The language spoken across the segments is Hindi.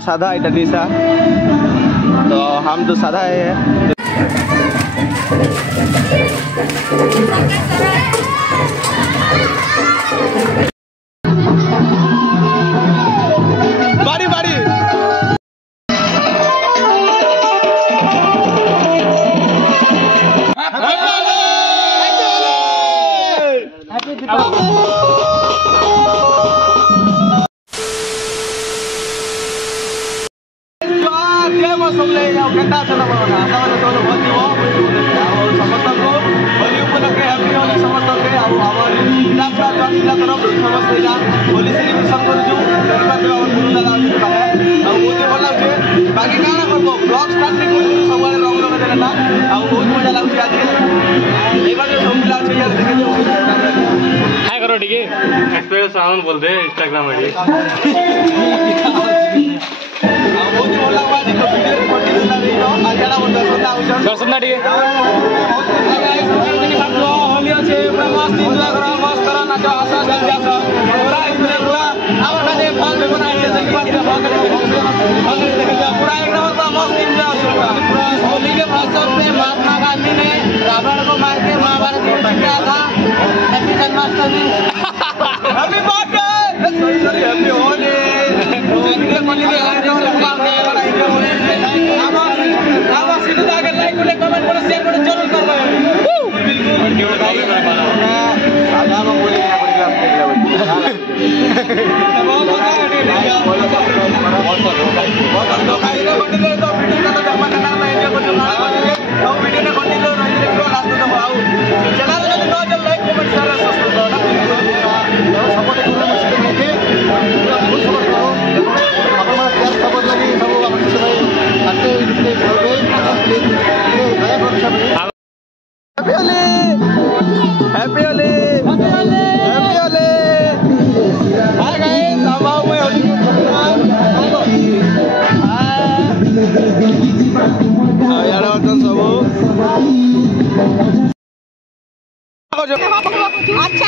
साधा इटा निशा, तो हम तो साधा है। बारी बारी सावन बोलते हैं इंस्टाग्राम आईडी महात्मा गांधी ने रावण को मार के महाभारत युद्ध किया था। Happy Janmashtami, happy birthday, sorry happy Holi. सीधा के लाइक करे, कमेंट करे, शेयर करे, जरूर करबे। आधा में बोली ना कोई क्लास के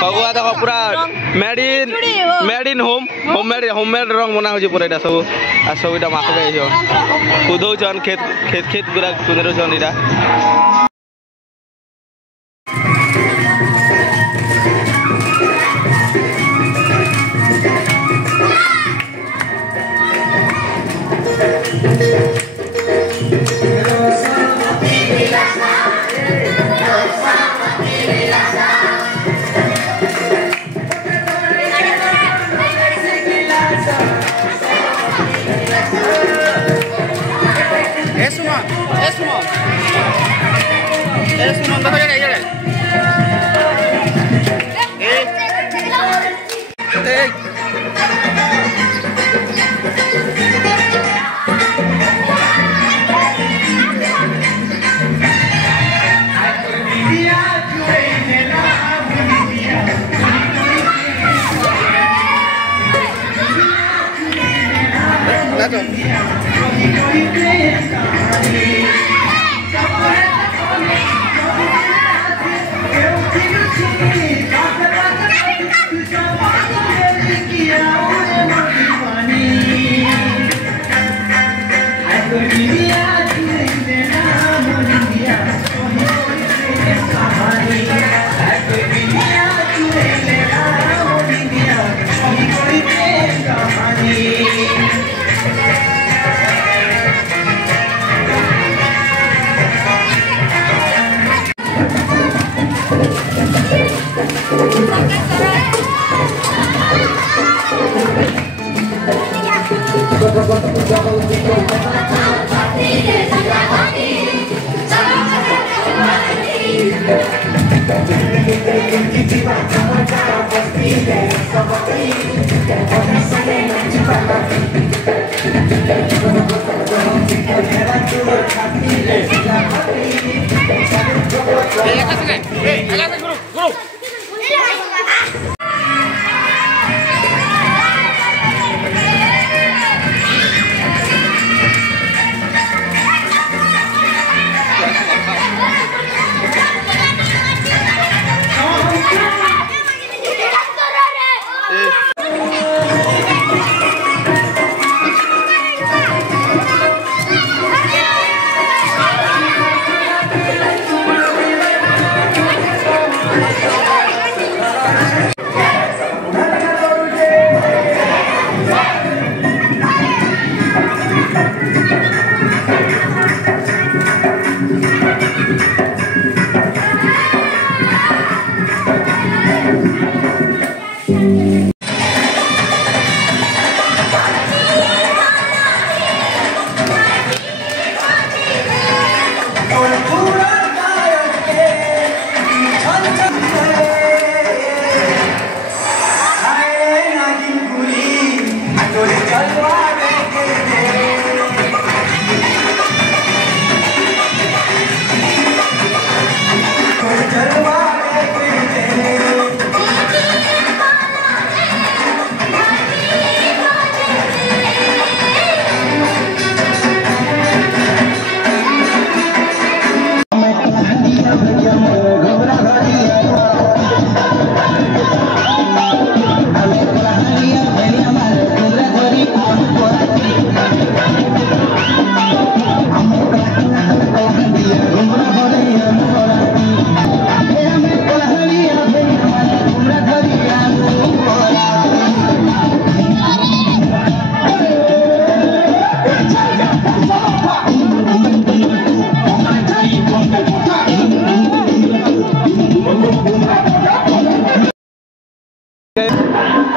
भगवा देखो पूरा मेड इन होममेड रंग बना हो पूरा सब आ सब इटा माख कुदौन खेत पूरा कुदरछन इटा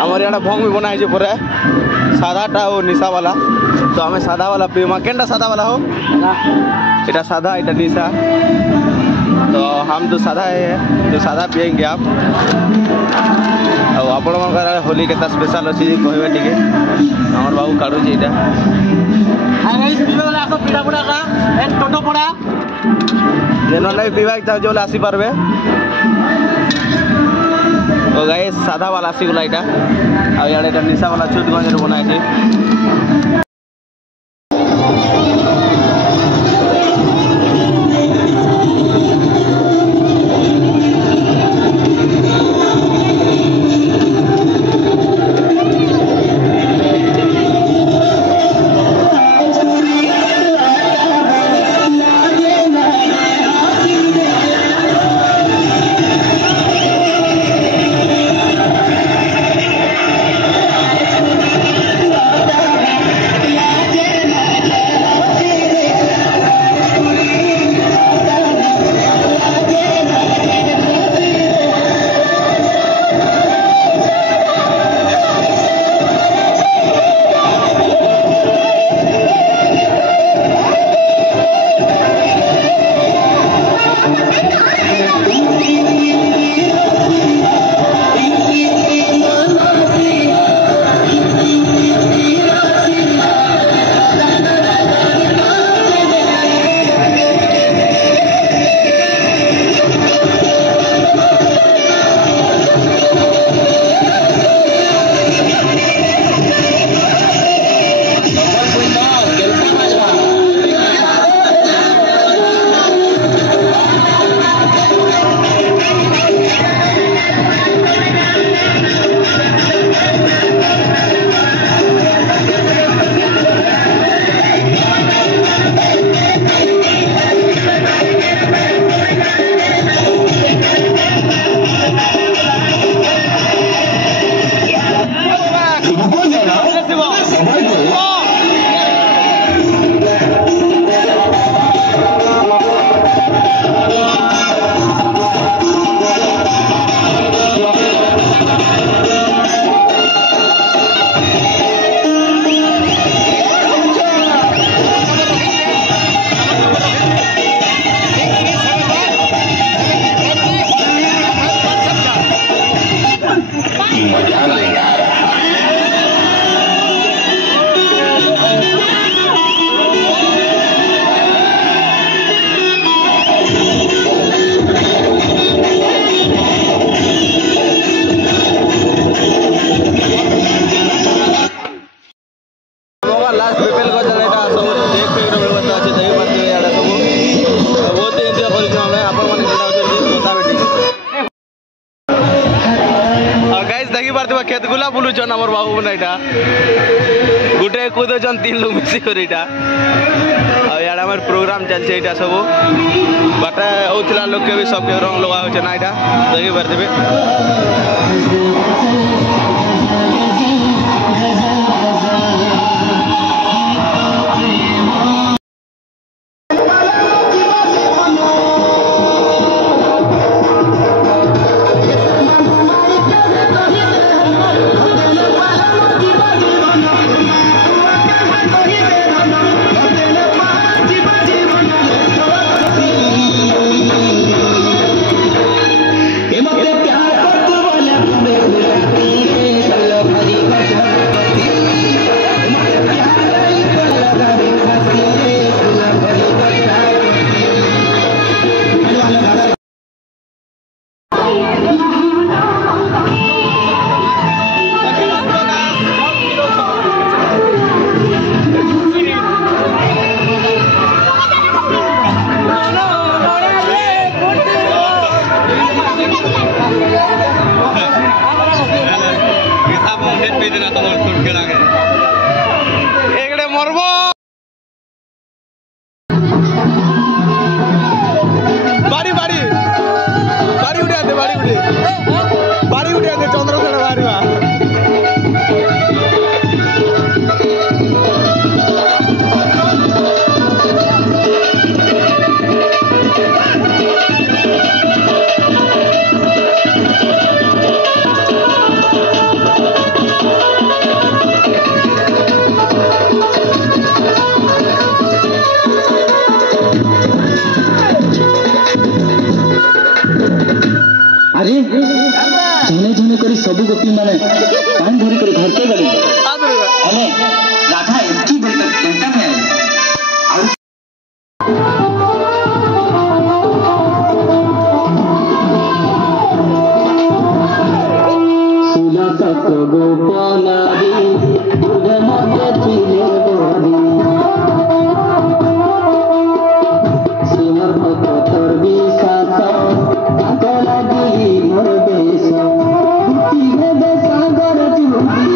हमारे यहाँ भोंग भी बना है पूरा सादा टा हो निशा वाला तो हमें सादा वाला पीमा केंडा सादा वाला हो इटा सादा इटा निशा तो हम तो सादा है तो सादा पियेंगे आप और आपण मन होली के स्पेशल अच्छी कहबे टिके हमर बाबू काढू छी इटा पीड़ा पड़ा का टोटो पड़ा जेनो नहीं पीवा जो आसी पारबे तो गाइस सादा वाला आसी गला इटा आ याडे निशा वाला चुटगंज रे बनाई थी खेत गुला बुलुचन आमर बाबू बना इटा गुटे कूदन 3 लोग मिसी कर इटा यार आमर प्रोग्राम चलছে इटा सब बाटा होतला लोग के भी सब के रंग लगा होचे ना इटा देखि बार देबे प्यार अरे झने झने करी सब गोपी माने पानी धरी कर घर के गले अरे राधा एमकी बोलता केंता में आई सुला तक गोपनारी दूध मत पीले बोरी सिमर भक्त तोर विश्वास आकला दी मोर बेस भक्ति हे सागर जुली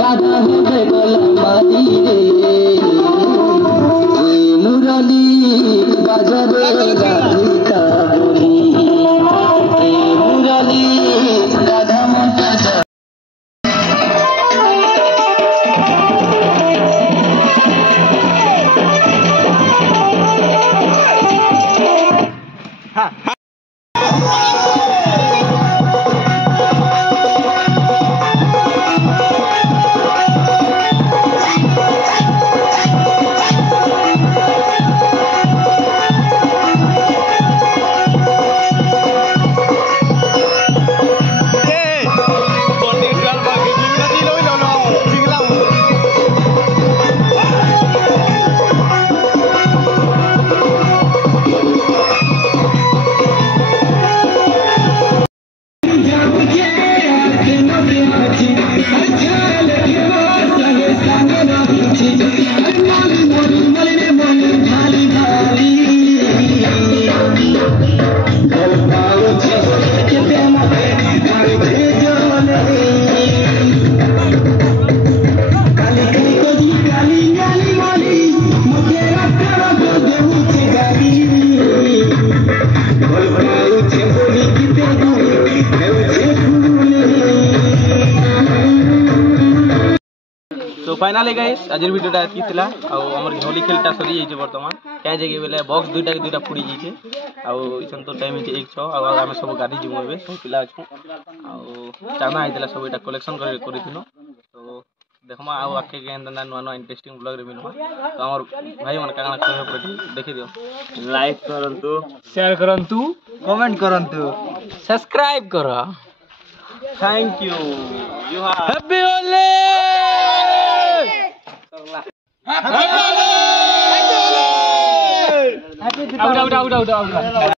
राधा हे गोला माली रे मुरली बाजरे राधिका बोली मुरली राधा माता तो फाइनाली गाइस आज वीडियोटा एतकी थिला आ हमर होली खेलटा सरी जाइए वर्तमान क्या जगह बेले बॉक्स दुईटा के दुईटा फुड़ी जाइए आ इसन तो टाइम है 1:06 आ आमे सब गाड़ी जिमु एबे सब पिला अछि आ चाना आइतला सब एटा कलेक्शन करिथिनो तो देखमा आ आके के नया नया इंटरेस्टिंग ब्लॉग रे मिलमा तो हमर भाई मन काना कहबे पड़ी देखि दियो लाइक करंतु शेयर करंतु कमेंट करंतु सब्सक्राइब करो thank you you happy Holi happy Holi out